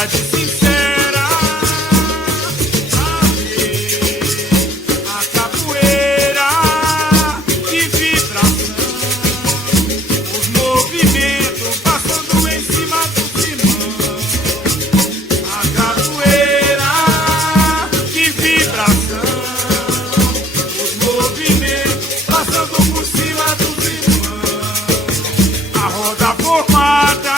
verdade sincera. A capoeira de vibração, os movimentos passando em cima do timão. A capoeira de vibração, os movimentos passando por cima do timão. A roda formada,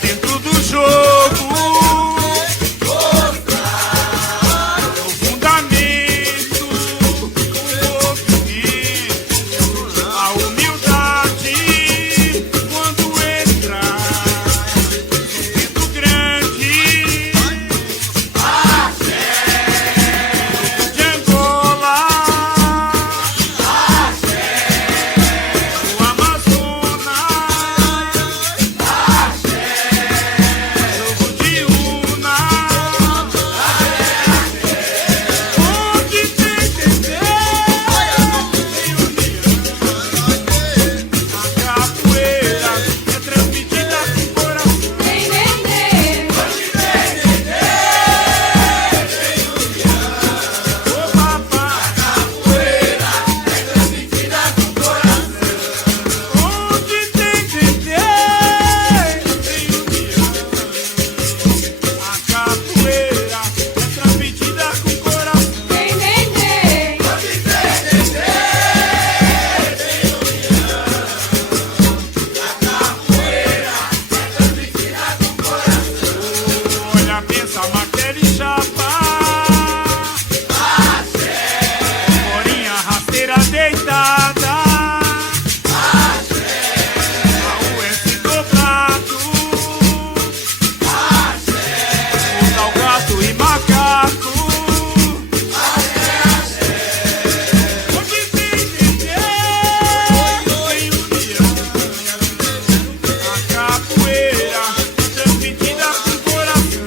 dentro do jogo, o fundamento, o movimento, a humildade quando entrar, sendo grande, de Angola, o Amazonas. Pensa, matéria e chapa, morinha rasteira deitada, AUS dobrado, o gato e macaco. Onde tem Dedê, tem união. A capoeira transmitida com coração.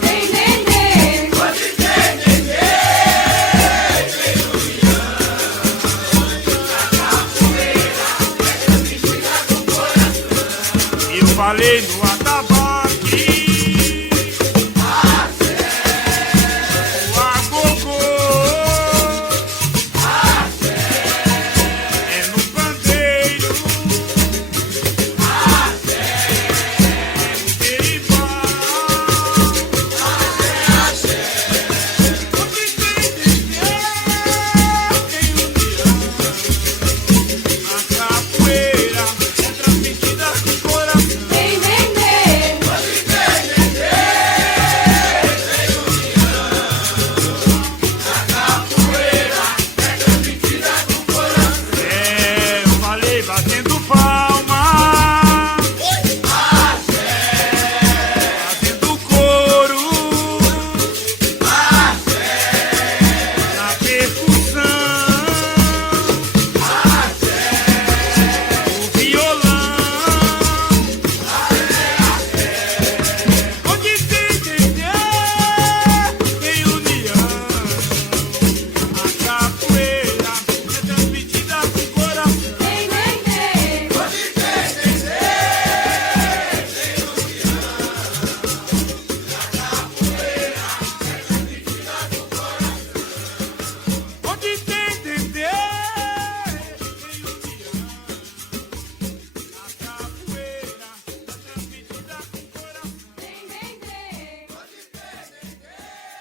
Eu falei no atabaque.